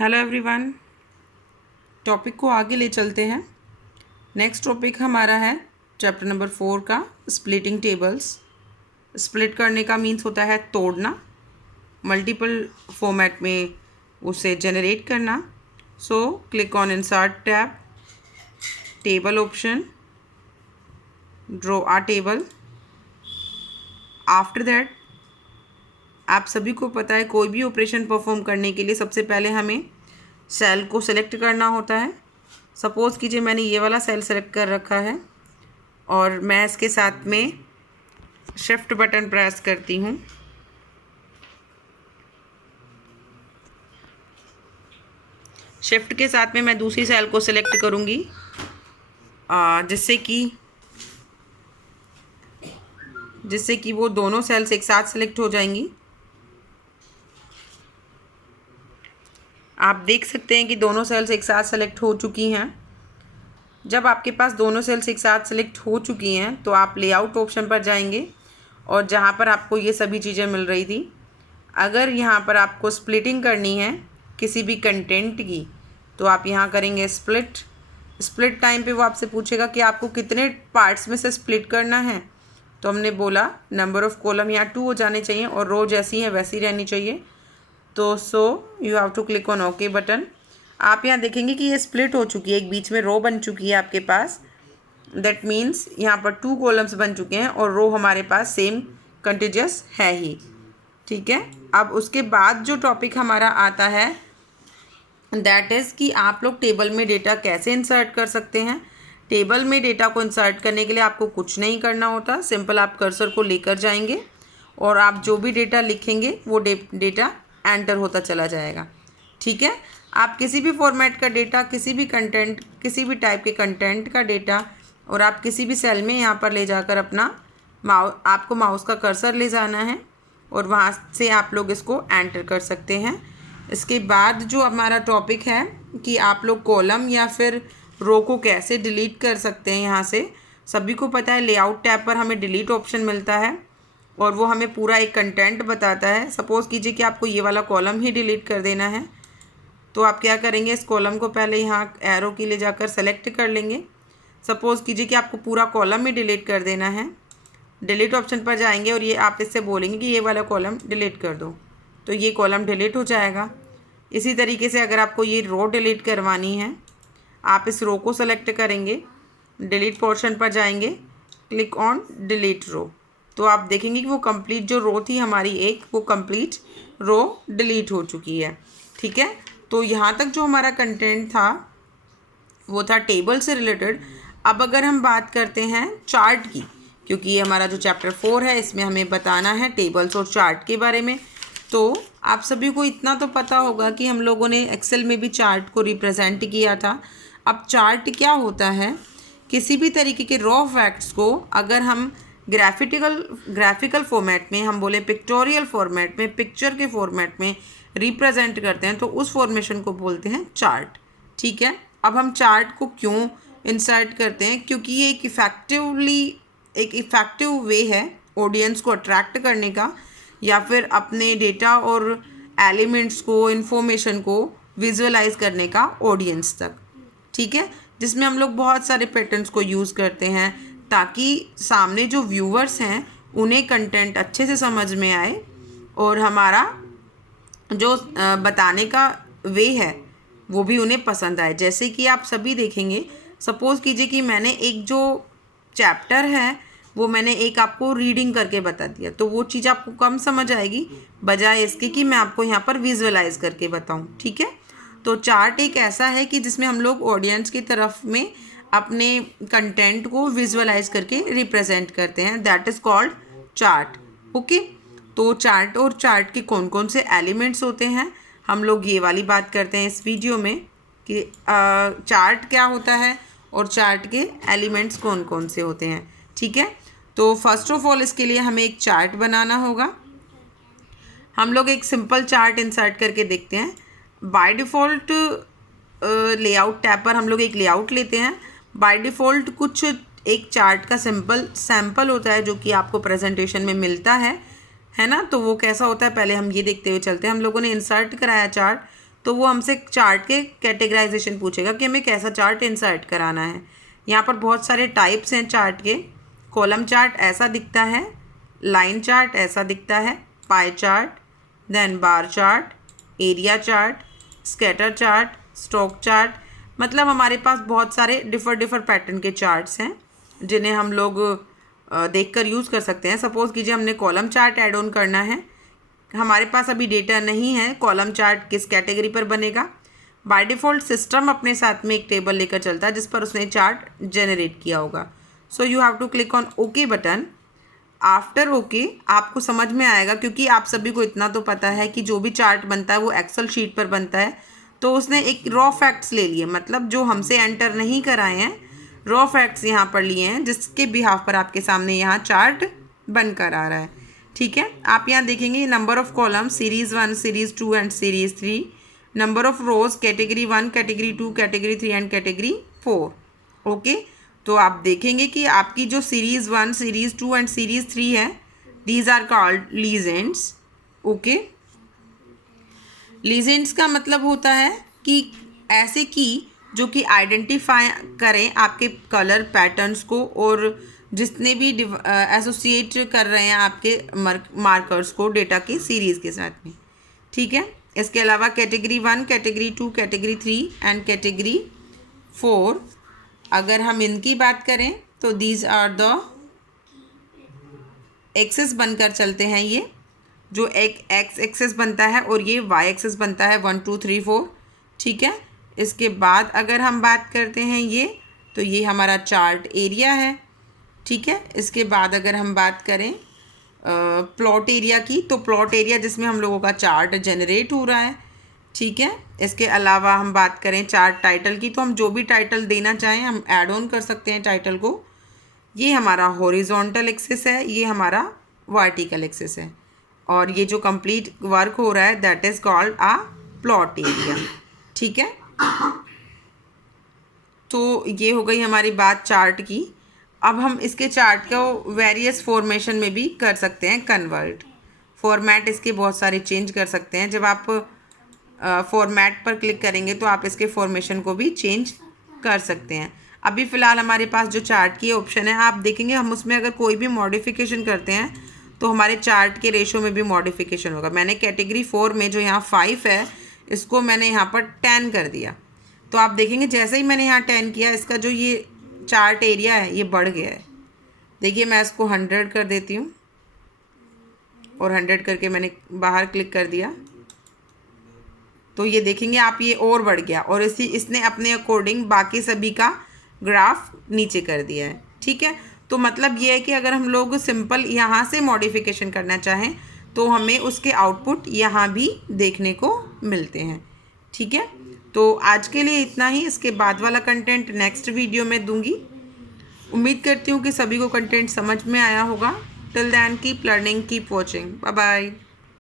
Hello everyone. Topic को आगे ले चलते हैं। नेक्स्ट टॉपिक हमारा है चैप्टर नंबर 4 का स्प्लिटिंग टेबल्स। स्प्लिट करने का मीन्स होता है तोड़ना, मल्टीपल फॉर्मेट में उसे जनरेट करना। So click on insert tab, table option, draw a table. After that आप सभी को पता है कोई भी ऑपरेशन परफॉर्म करने के लिए सबसे पहले हमें सेल को सिलेक्ट करना होता है। सपोज़ कीजिए मैंने ये वाला सेल सेलेक्ट कर रखा है और मैं इसके साथ में शिफ्ट बटन प्रेस करती हूँ। शिफ्ट के साथ में मैं दूसरी सेल को सिलेक्ट करूँगी जिससे कि वो दोनों सेल्स एक साथ सिलेक्ट हो जाएंगी। आप देख सकते हैं कि दोनों सेल्स एक साथ सेलेक्ट हो चुकी हैं। जब आपके पास दोनों सेल्स एक साथ सेलेक्ट हो चुकी हैं तो आप लेआउट ऑप्शन पर जाएंगे और जहां पर आपको ये सभी चीज़ें मिल रही थी, अगर यहां पर आपको स्प्लिटिंग करनी है किसी भी कंटेंट की तो आप यहां करेंगे स्प्लिट टाइम पे वो आपसे पूछेगा कि आपको कितने पार्ट्स में से स्प्लिट करना है। तो हमने बोला नंबर ऑफ़ कॉलम यहाँ 2 हो जाने चाहिए और रो जैसी है वैसी रहनी चाहिए। तो you have to click on okay button. आप यहाँ देखेंगे कि ये स्प्लिट हो चुकी है, एक बीच में रो बन चुकी है आपके पास। दैट मीन्स यहाँ पर 2 कॉलम्स बन चुके हैं और रो हमारे पास सेम कंटिन्यूअस है ही। ठीक है, अब उसके बाद जो टॉपिक हमारा आता है दैट इज़ कि आप लोग टेबल में डेटा कैसे इंसर्ट कर सकते हैं। टेबल में डेटा को इंसर्ट करने के लिए आपको कुछ नहीं करना होता, सिंपल आप कर्सर को लेकर जाएंगे और आप जो भी डेटा लिखेंगे वो डेटा एंटर होता चला जाएगा। ठीक है, आप किसी भी फॉर्मेट का डेटा, किसी भी कंटेंट, किसी भी टाइप के कंटेंट का डेटा और आप किसी भी सेल में यहाँ पर ले जाकर अपना आपको माउस का कर्सर ले जाना है और वहाँ से आप लोग इसको एंटर कर सकते हैं। इसके बाद जो हमारा टॉपिक है कि आप लोग कॉलम या फिर रो को कैसे डिलीट कर सकते हैं। यहाँ से सभी को पता है लेआउट टैब पर हमें डिलीट ऑप्शन मिलता है और वो हमें पूरा एक कंटेंट बताता है। सपोज़ कीजिए कि आपको ये वाला कॉलम ही डिलीट कर देना है तो आप क्या करेंगे, इस कॉलम को पहले यहाँ एरो की ले जाकर सेलेक्ट कर लेंगे। सपोज़ कीजिए कि आपको पूरा कॉलम ही डिलीट कर देना है, डिलीट ऑप्शन पर जाएंगे और ये आप इससे बोलेंगे कि ये वाला कॉलम डिलीट कर दो तो ये कॉलम डिलीट हो जाएगा। इसी तरीके से अगर आपको ये रो डिलीट करवानी है, आप इस रो को सेलेक्ट करेंगे, डिलीट पोर्शन पर जाएंगे, क्लिक ऑन डिलीट रो, तो आप देखेंगे कि वो कंप्लीट जो रो थी हमारी एक, वो कंप्लीट रो डिलीट हो चुकी है। ठीक है, तो यहाँ तक जो हमारा कंटेंट था वो था टेबल से रिलेटेड। अब अगर हम बात करते हैं चार्ट की, क्योंकि ये हमारा जो चैप्टर 4 है इसमें हमें बताना है टेबल्स और चार्ट के बारे में, तो आप सभी को इतना तो पता होगा कि हम लोगों ने एक्सेल में भी चार्ट को रिप्रेजेंट किया था। अब चार्ट क्या होता है, किसी भी तरीके के रॉ फैक्ट्स को अगर हम ग्राफिकल फॉर्मेट में, हम बोले पिक्टोरियल फॉर्मेट में, पिक्चर के फॉर्मेट में रिप्रेजेंट करते हैं तो उस फॉर्मेशन को बोलते हैं चार्ट। ठीक है, अब हम चार्ट को क्यों इंसर्ट करते हैं, क्योंकि ये एक इफ़ेक्टिव वे है ऑडियंस को अट्रैक्ट करने का या फिर अपने डेटा और एलिमेंट्स को, इन्फॉर्मेशन को विजुअलाइज करने का ऑडियंस तक। ठीक है, जिसमें हम लोग बहुत सारे पैटर्न्स को यूज़ करते हैं ताकि सामने जो व्यूअर्स हैं उन्हें कंटेंट अच्छे से समझ में आए और हमारा जो बताने का वे है वो भी उन्हें पसंद आए। जैसे कि आप सभी देखेंगे, सपोज़ कीजिए कि मैंने एक जो चैप्टर है वो मैंने एक आपको रीडिंग करके बता दिया तो वो चीज़ आपको कम समझ आएगी बजाय इसके कि मैं आपको यहाँ पर विजुअलाइज करके बताऊँ। ठीक है, तो चार्ट एक ऐसा है कि जिसमें हम लोग ऑडियंस की तरफ में अपने कंटेंट को विजुअलाइज करके रिप्रेजेंट करते हैं, that is called chart. Okay, तो चार्ट और चार्ट के कौन कौन से एलिमेंट्स होते हैं हम लोग ये वाली बात करते हैं इस वीडियो में कि चार्ट क्या होता है और चार्ट के एलिमेंट्स कौन कौन से होते हैं। ठीक है, तो फर्स्ट ऑफ ऑल इसके लिए हमें एक चार्ट बनाना होगा। हम लोग एक सिंपल चार्ट इंसर्ट करके देखते हैं। बाय डिफ़ॉल्ट लेआउट टैब पर हम लोग एक लेआउट लेते हैं। बाय डिफ़ॉल्ट कुछ एक चार्ट का सिंपल सैम्पल होता है जो कि आपको प्रेजेंटेशन में मिलता है ना। तो वो कैसा होता है पहले हम ये देखते हुए चलते हैं। हम लोगों ने इंसर्ट कराया चार्ट, तो वो हमसे चार्ट के कैटेगराइजेशन पूछेगा कि हमें कैसा चार्ट इंसर्ट कराना है। यहाँ पर बहुत सारे टाइप्स हैं चार्ट के। कॉलम चार्ट ऐसा दिखता है, लाइन चार्ट ऐसा दिखता है, pie chart, then bar chart, area chart, scatter chart, stock chart. मतलब हमारे पास बहुत सारे डिफर पैटर्न के चार्ट्स हैं जिन्हें हम लोग देखकर यूज़ कर सकते हैं। सपोज़ कीजिए हमने कॉलम चार्ट ऐड ऑन करना है, हमारे पास अभी डेटा नहीं है कॉलम चार्ट किस कैटेगरी पर बनेगा। बाय डिफ़ॉल्ट सिस्टम अपने साथ में एक टेबल लेकर चलता है जिस पर उसने चार्ट जनरेट किया होगा। So you have to click on okay button. After okay आपको समझ में आएगा, क्योंकि आप सभी को इतना तो पता है कि जो भी चार्ट बनता है वो एक्सेल शीट पर बनता है। तो उसने एक रॉ फैक्ट्स ले लिए, मतलब जो हमसे एंटर नहीं कराए हैं, रॉ फैक्ट्स यहाँ पर लिए हैं, जिसके बिहाफ पर आपके सामने यहाँ चार्ट बनकर आ रहा है। ठीक है, आप यहाँ देखेंगे number of column series 1, series 2 and series 3, number of rose category 1, category 2, category 3 and category 4। Okay, तो आप देखेंगे कि आपकी जो सीरीज़ 1, सीरीज़ 2 एंड सीरीज़ 3 है, these are called legends. Okay, legends का मतलब होता है कि ऐसे की जो कि आइडेंटिफाई करें आपके कलर पैटर्न्स को और जितने भी एसोसिएट कर रहे हैं आपके मार्कर्स को डेटा की सीरीज़ के साथ में। ठीक है, इसके अलावा category 1, category 2, category 3 and category 4, अगर हम इनकी बात करें तो दीज आर द एक्सेस बनकर चलते हैं। ये जो एक एक्स एक्सेस बनता है और ये वाई एक्सेस बनता है 1 2 3 4। ठीक है, इसके बाद अगर हम बात करते हैं ये, तो ये हमारा चार्ट एरिया है। ठीक है, इसके बाद अगर हम बात करें प्लॉट एरिया की, तो प्लॉट एरिया जिसमें हम लोगों का चार्ट जनरेट हो रहा है। ठीक है, इसके अलावा हम बात करें चार्ट टाइटल की, तो हम जो भी टाइटल देना चाहें हम ऐड ऑन कर सकते हैं टाइटल को। ये हमारा हॉरिजॉन्टल एक्सेस है, ये हमारा वर्टिकल एक्सेस है, और ये जो कंप्लीट वर्क हो रहा है that is called a plot area. ठीक है, तो ये हो गई हमारी बात चार्ट की। अब हम इसके चार्ट को वेरियस फॉर्मेशन में भी कर सकते हैं कन्वर्ट। फॉर्मेट इसके बहुत सारे चेंज कर सकते हैं। जब आप फॉर्मेट पर क्लिक करेंगे तो आप इसके फॉर्मेशन को भी चेंज कर सकते हैं। अभी फ़िलहाल हमारे पास जो चार्ट की ऑप्शन है, आप देखेंगे हम उसमें अगर कोई भी मॉडिफिकेशन करते हैं तो हमारे चार्ट के रेशो में भी मॉडिफिकेशन होगा। मैंने कैटेगरी 4 में जो यहाँ 5 है, इसको मैंने यहाँ पर 10 कर दिया। तो आप देखेंगे जैसे ही मैंने यहाँ 10 किया, इसका जो ये चार्ट एरिया है ये बढ़ गया है। देखिए मैं इसको 100 कर देती हूँ और 100 करके मैंने बाहर क्लिक कर दिया, तो ये देखेंगे आप ये और बढ़ गया, और इसने अपने अकॉर्डिंग बाकी सभी का ग्राफ नीचे कर दिया है। ठीक है, तो मतलब ये है कि अगर हम लोग सिंपल यहाँ से मॉडिफिकेशन करना चाहें तो हमें उसके आउटपुट यहाँ भी देखने को मिलते हैं। ठीक है, तो आज के लिए इतना ही। इसके बाद वाला कंटेंट नेक्स्ट वीडियो में दूंगी। उम्मीद करती हूँ कि सभी को कंटेंट समझ में आया होगा। Till then keep learning, keep watching, bye bye.